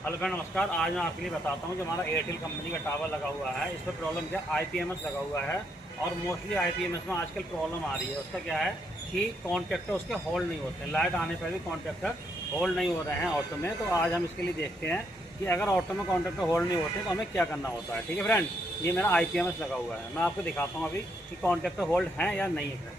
Hello friend, नमस्कार। आज मैं आपके लिए बताता हूँ कि हमारा एयरटेल कंपनी का टावर लगा हुआ है। इस पर प्रॉब्लम क्या, आईपीएमएस लगा हुआ है और मोस्टली आईपीएमएस में आजकल प्रॉब्लम आ रही है। उसका क्या है कि कॉन्टैक्टर उसके होल्ड नहीं होते हैं। लाइट आने पर भी कॉन्टैक्टर होल्ड नहीं हो रहे हैं ऑटो में। तो आज हम इसके लिए देखते हैं कि अगर ऑटो में कॉन्टैक्टर होल्ड नहीं होते तो हमें क्या करना होता है। ठीक है फ्रेंड, ये मेरा आईपीएमएस लगा हुआ है। मैं आपको दिखाता हूँ अभी कि कॉन्टैक्टर होल्ड हैं या नहीं है फ्रेंड।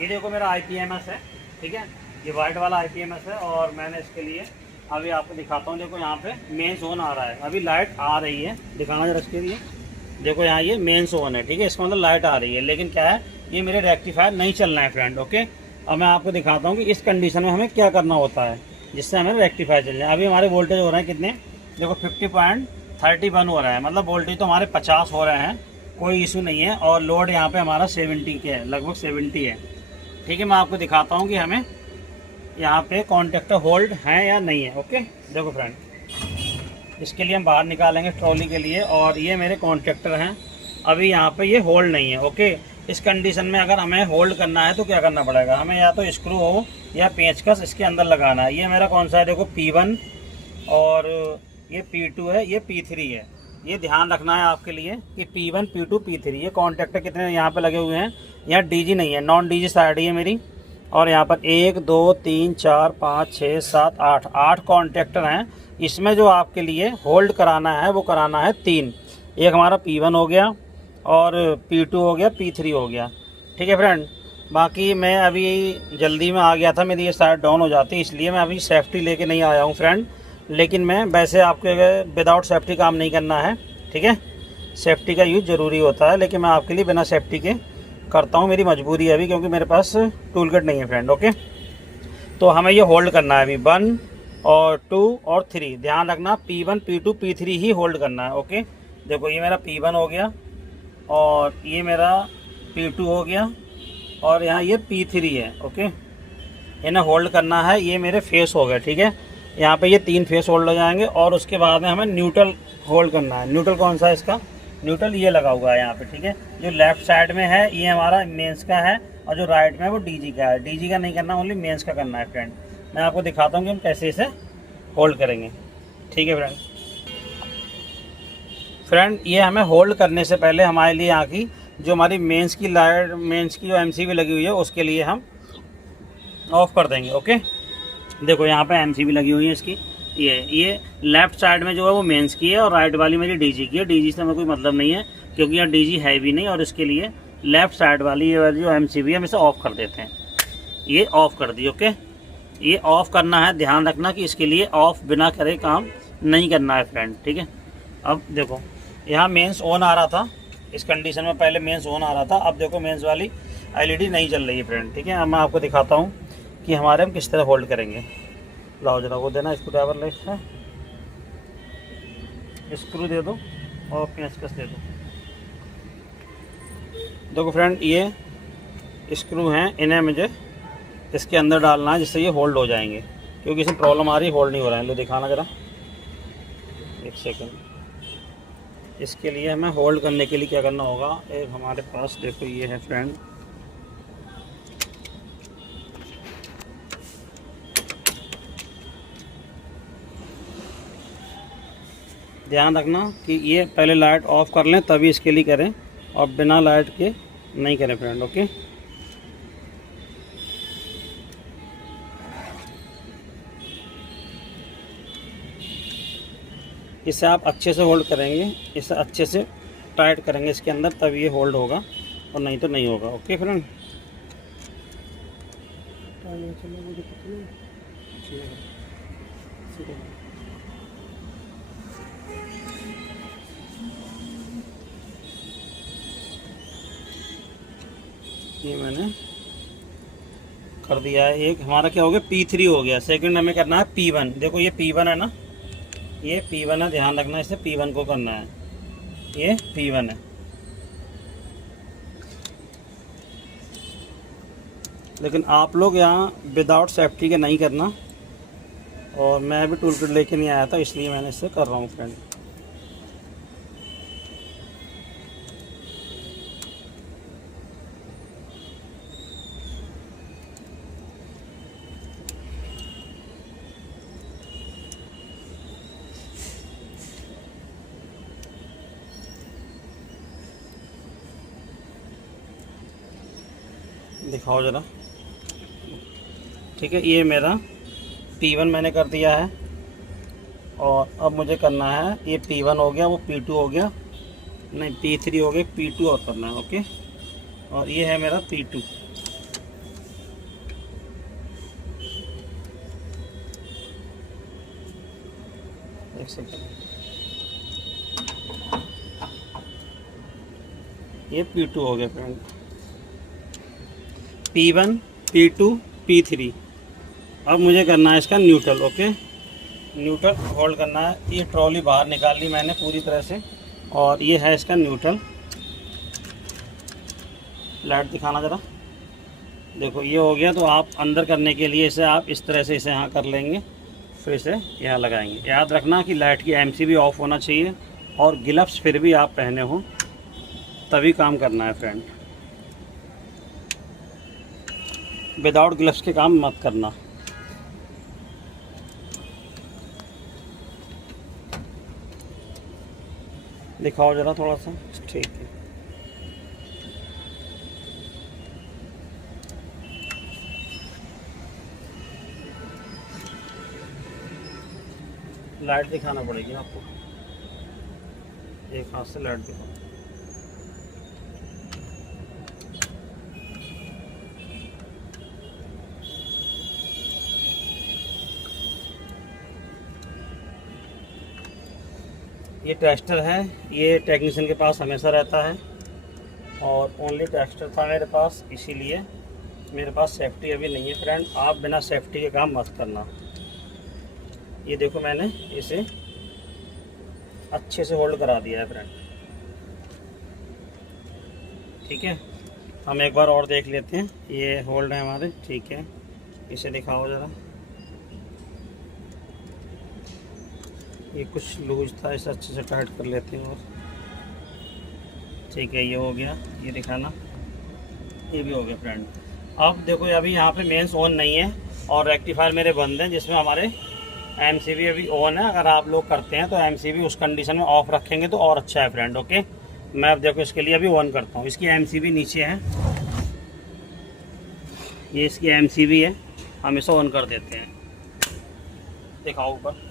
ये देखो मेरा आईपीएमएस है, ठीक है। ये वाइट वाला आईपीएमएस है और मैंने इसके लिए अभी आपको दिखाता हूँ। देखो यहाँ पे मेन जोन आ रहा है, अभी लाइट आ रही है, दिखाना जरा इसके लिए। देखो यहाँ ये मेन जोन है, ठीक है, इसका मतलब लाइट आ रही है। लेकिन क्या है, ये मेरे रेक्टिफायर नहीं चल रहा है फ्रेंड। ओके, अब मैं आपको दिखाता हूँ कि इस कंडीशन में हमें क्या करना होता है जिससे हमें रेक्टिफायर चल जाए। अभी हमारे वोल्टेज हो रहे हैं कितने, देखो 50.31 हो रहा है, मतलब वोल्टेज तो हमारे 50 हो रहे हैं, कोई इशू नहीं है। और लोड यहाँ पे हमारा 70 के है, लगभग 70 है। ठीक है, मैं आपको दिखाता हूँ कि हमें यहाँ पे कॉन्टैक्टर होल्ड है या नहीं है। ओके, देखो फ्रेंड, इसके लिए हम बाहर निकालेंगे ट्रॉली के लिए और ये मेरे कॉन्टैक्टर हैं। अभी यहाँ पे ये होल्ड नहीं है। ओके, इस कंडीशन में अगर हमें होल्ड करना है तो क्या करना पड़ेगा, हमें या तो स्क्रू हो या पेंचकस इसके अंदर लगाना है। ये मेरा कौन सा है, देखो P1 और ये P2 है, ये P3 है। ये ध्यान रखना है आपके लिए कि P1 P2 P3 ये कॉन्टैक्टर कितने यहाँ पे लगे हुए हैं। यहाँ डीजी नहीं है, नॉन डीजी साइड है मेरी। और यहाँ पर 1 2 3 4 5 6 7 8 कॉन्टैक्टर हैं। इसमें जो आपके लिए होल्ड कराना है वो कराना है 3। एक हमारा P1 हो गया और P2 हो गया, P3 हो गया। ठीक है फ्रेंड, बाकी मैं अभी जल्दी में आ गया था, मेरी ये साइड डाउन हो जाती, इसलिए मैं अभी सेफ्टी लेके नहीं आया हूँ फ्रेंड। लेकिन मैं वैसे आपके विदाउट सेफ्टी काम नहीं करना है, ठीक है। सेफ्टी का यूज़ ज़रूरी होता है, लेकिन मैं आपके लिए बिना सेफ्टी के करता हूँ, मेरी मजबूरी है अभी, क्योंकि मेरे पास टूल किट नहीं है फ्रेंड। ओके, तो हमें ये होल्ड करना है अभी 1 और 2 और 3। ध्यान रखना P1 P2 P3 ही होल्ड करना है। ओके, देखो ये मेरा P1 हो गया और ये मेरा P2 हो गया और यहाँ ये P3 है। ओके, इन्हें होल्ड करना है, ये मेरे फेस हो गए, ठीक है। यहाँ पे ये 3 फेस होल्ड हो जाएंगे और उसके बाद में हमें न्यूट्रल होल्ड करना है। न्यूट्रल कौन सा है इसका, न्यूट्रल ये लगा हुआ है यहाँ पे, ठीक है। जो लेफ्ट साइड में है ये हमारा मेंस का है और जो राइट में है वो डीजी का है। डीजी का नहीं करना, ओनली मेंस का करना है फ्रेंड। मैं आपको दिखाता हूँ कि हम कैसे इसे होल्ड करेंगे। ठीक है फ्रेंड, ये हमें होल्ड करने से पहले हमारे लिए यहाँ की जो हमारी मेंस की लाइट, मेंस की जो एमसीबी लगी हुई है उसके लिए हम ऑफ कर देंगे। ओके, देखो यहाँ पे एमसीबी लगी हुई है इसकी। ये लेफ्ट साइड में जो है वो मेंस की है और राइट वाली मेरी डीजी की है। डीजी से हमें कोई मतलब नहीं है क्योंकि यहाँ डीजी है भी नहीं, और इसके लिए लेफ्ट साइड वाली ये वाली जो एमसीबी है हम इसे ऑफ कर देते हैं। ये ऑफ कर दी। ओके, ये ऑफ करना है, ध्यान रखना कि इसके लिए ऑफ बिना करे काम नहीं करना है फ्रेंड। ठीक है, अब देखो यहाँ मेंस ऑन आ रहा था, इस कंडीशन में पहले मेंस ऑन आ रहा था, अब देखो मेंस वाली एलईडी नहीं चल रही है फ्रेंड। ठीक है, अब मैं आपको दिखाता हूँ कि हमारे हम किस तरह होल्ड करेंगे। लाओ जरा वो देना, स्क्रू ड्राइवर ले है, स्क्रू दे दो और पेंचकस दे दो। देखो फ्रेंड, ये स्क्रू हैं, इन्हें मुझे इसके अंदर डालना है जिससे ये होल्ड हो जाएंगे, क्योंकि इसमें प्रॉब्लम आ रही है, होल्ड नहीं हो रहा है। लो दिखाना जरा, एक सेकंड। इसके लिए हमें होल्ड करने के लिए क्या करना होगा, एक हमारे पास देखो ये है फ्रेंड, ध्यान रखना कि ये पहले लाइट ऑफ कर लें तभी इसके लिए करें और बिना लाइट के नहीं करें फ्रेंड। ओके, इसे आप अच्छे से होल्ड करेंगे, इसे अच्छे से टाइट करेंगे इसके अंदर, तब ये होल्ड होगा और नहीं तो नहीं होगा। ओके फ्रेंड, ये मैंने कर दिया है। एक हमारा क्या हो गया, P3 हो गया। सेकंड हमें करना है P1। देखो ये P1 है ना, ये P1 है, ध्यान रखना, इसे P1 को करना है, ये P1 है। लेकिन आप लोग यहाँ विदाउट सेफ्टी के नहीं करना, और मैं भी टूल किट लेके नहीं आया था इसलिए मैंने इससे कर रहा हूँ फ्रेंड। दिखाओ ज़रा। ठीक है, ये मेरा P1 मैंने कर दिया है और अब मुझे करना है, ये P1 हो गया, वो P2 हो गया, नहीं P3 हो गया, P2 और करना है। ओके, और ये है मेरा P2। एक सेकंड, ये P2 हो गया फ्रेंड। P1, P2, P3। अब मुझे करना है इसका न्यूट्रल। ओके, न्यूट्रल होल्ड करना है। ये ट्रॉली बाहर निकाल ली मैंने पूरी तरह से और ये है इसका न्यूट्रल। लाइट दिखाना ज़रा। देखो ये हो गया। तो आप अंदर करने के लिए इसे आप इस तरह से इसे यहाँ कर लेंगे, फिर इसे यहाँ लगाएंगे। याद रखना कि लाइट की एमसीबी ऑफ होना चाहिए और ग्लव्स फिर भी आप पहने हो तभी काम करना है फ्रेंड। विदाउट ग्लव्स के काम मत करना। दिखाओ ज़रा थोड़ा सा। ठीक है, लाइट दिखाना पड़ेगी आपको, एक हाथ से लाइट दिखाओ। ये टेस्टर है, ये टेक्नीशियन के पास हमेशा रहता है और ओनली टेस्टर था मेरे पास, इसीलिए मेरे पास सेफ्टी अभी नहीं है फ्रेंड। आप बिना सेफ्टी के काम मत करना। ये देखो मैंने इसे अच्छे से होल्ड करा दिया है फ्रेंड। ठीक है, हम एक बार और देख लेते हैं। ये होल्ड है हमारे। ठीक है, इसे दिखाओ ज़रा। ये कुछ लूज था, इसे अच्छे से टाइट कर लेते हैं और ठीक है, ये हो गया। ये दिखाना, ये भी हो गया फ्रेंड। अब देखो अभी यहाँ पे मेंस ऑन नहीं है और रेक्टिफायर मेरे बंद हैं, जिसमें हमारे एमसीबी अभी ऑन है। अगर आप लोग करते हैं तो एमसीबी उस कंडीशन में ऑफ रखेंगे तो और अच्छा है फ्रेंड। ओके, मैं अब देखो इसके लिए अभी ऑन करता हूँ। इसकी एमसीबी नीचे है, ये इसकी एमसीबी है, हम इसे ऑन कर देते हैं। दिखाओ ऊपर।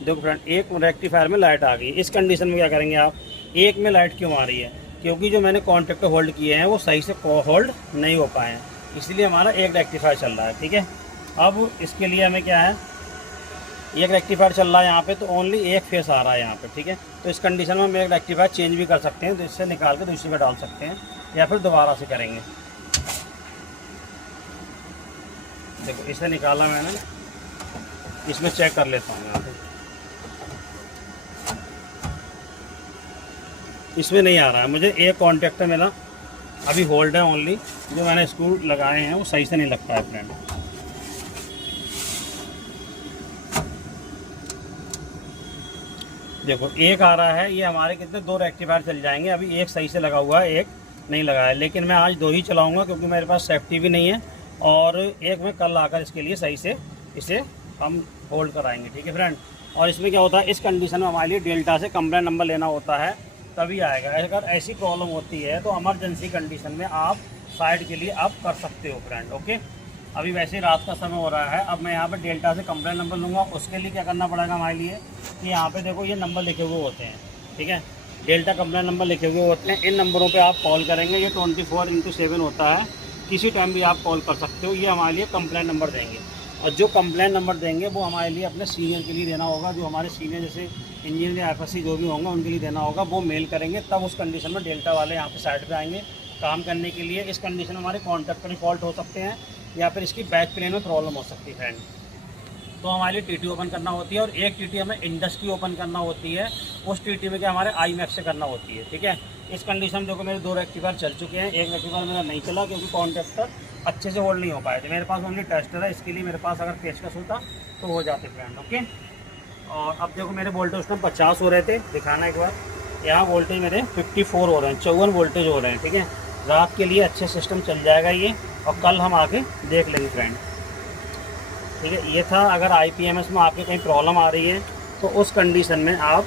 देखो फ्रेंड, एक रेक्टिफायर में लाइट आ गई। इस कंडीशन में क्या करेंगे आप, एक में लाइट क्यों आ रही है, क्योंकि जो मैंने कॉन्टेक्टर होल्ड किए हैं वो सही से होल्ड नहीं हो पाए हैं, इसलिए हमारा एक रेक्टिफायर चल रहा है। ठीक है, अब इसके लिए हमें क्या है, एक रेक्टिफायर चल रहा है यहाँ पे, तो ओनली एक फेस आ रहा है यहाँ पे। ठीक है, तो इस कंडीशन में हम एक रेक्टिफायर चेंज भी कर सकते हैं, तो इससे निकाल के दूसरी पे डाल सकते हैं या फिर दोबारा से करेंगे। देखो इसे निकाला मैंने, इसमें चेक कर लेता हूँ यहाँ पे। इसमें नहीं आ रहा है मुझे, एक कॉन्टेक्टर मेरा अभी होल्ड है ओनली, जो मैंने स्क्रू लगाए हैं वो सही से नहीं लगता है फ्रेंड। देखो एक आ रहा है, ये हमारे कितने दो रेक्टिफायर चल जाएंगे। अभी एक सही से लगा हुआ है, एक नहीं लगा है, लेकिन मैं आज दो ही चलाऊंगा क्योंकि मेरे पास सेफ्टी भी नहीं है और एक में कल आकर इसके लिए सही से इसे हम होल्ड कराएंगे। ठीक है फ्रेंड, और इसमें क्या होता है, इस कंडीशन में हमारे लिए डेल्टा से कंप्लेंट नंबर लेना होता है, तभी आएगा। अगर ऐसी प्रॉब्लम होती है तो इमरजेंसी कंडीशन में आप साइड के लिए आप कर सकते हो फ्रेंड। ओके, अभी वैसे रात का समय हो रहा है। अब मैं यहाँ पे डेल्टा से कंप्लेंट नंबर लूँगा। उसके लिए क्या करना पड़ेगा हमारे लिए कि यहाँ पे देखो ये नंबर लिखे हुए होते हैं। ठीक है, डेल्टा कंप्लेंट नंबर लिखे हुए होते हैं। इन नंबरों पे आप कॉल करेंगे। ये 24x7 होता है, किसी टाइम भी आप कॉल कर सकते हो। ये हमारे लिए कंप्लेंट नंबर देंगे और जो कंप्लेंट नंबर देंगे वो हमारे लिए अपने सीनियर के लिए देना होगा। जो हमारे सीनियर जैसे इंजीनियर या एफएससी जो भी होंगे उनके लिए देना होगा, वो मेल करेंगे। तब उस कंडीशन में डेल्टा वाले यहाँ पे साइड पे आएंगे काम करने के लिए। इस कंडीशन में हमारे कॉन्ट्रैक्टर फॉल्ट हो सकते हैं या फिर इसकी बैक प्लेन में प्रॉब्लम हो सकती है फ्रेंड। तो हमारे लिए टीटी ओपन करना होती है और एक टीटी हमें इंडस्ट्री ओपन करना होती है। उस टीटी में क्या हमारे IMAX से करना होती है। ठीक है, इस कंडीशन में देखो मेरे दो रेक्टिफायर चल चुके हैं। एक रेक्टिफायर मेरा नहीं चला क्योंकि कॉन्ट्रैक्टर अच्छे से होल्ड नहीं हो पाए थे। मेरे पास ओनली टेस्टर है, इसके लिए मेरे पास अगर पेचकस होता तो हो जाते फ्रेंड। ओके, और अब देखो मेरे वोल्टेज उस टाइम 50 हो रहे थे। दिखाना एक बार, यहाँ वोल्टेज मेरे 54 हो रहे हैं, 54 वोल्टेज हो रहे हैं। ठीक है, रात के लिए अच्छे सिस्टम चल जाएगा ये, और कल हम आके देख लेंगे फ्रेंड। ठीक है, ये था। अगर IPMS में आपके कहीं प्रॉब्लम आ रही है तो उस कंडीशन में आप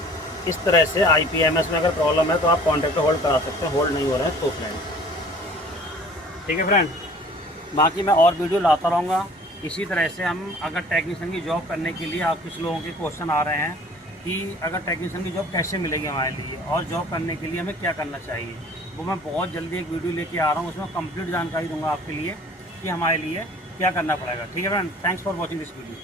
इस तरह से IPMS में अगर प्रॉब्लम है तो आप कॉन्टैक्टर होल्ड करा सकते हैं। होल्ड नहीं हो रहा है तो फ्रेंड ठीक है फ्रेंड, बाकी मैं और वीडियो लाता रहूँगा। इसी तरह से हम अगर टेक्नीशियन की जॉब करने के लिए, आप कुछ लोगों के क्वेश्चन आ रहे हैं कि अगर टेक्नीशियन की जॉब कैसे मिलेगी हमारे लिए और जॉब करने के लिए हमें क्या करना चाहिए, वो मैं बहुत जल्दी एक वीडियो लेके आ रहा हूँ। उसमें कंप्लीट जानकारी दूंगा आपके लिए कि हमारे लिए क्या करना पड़ेगा। ठीक है friend, thanks for watching this video.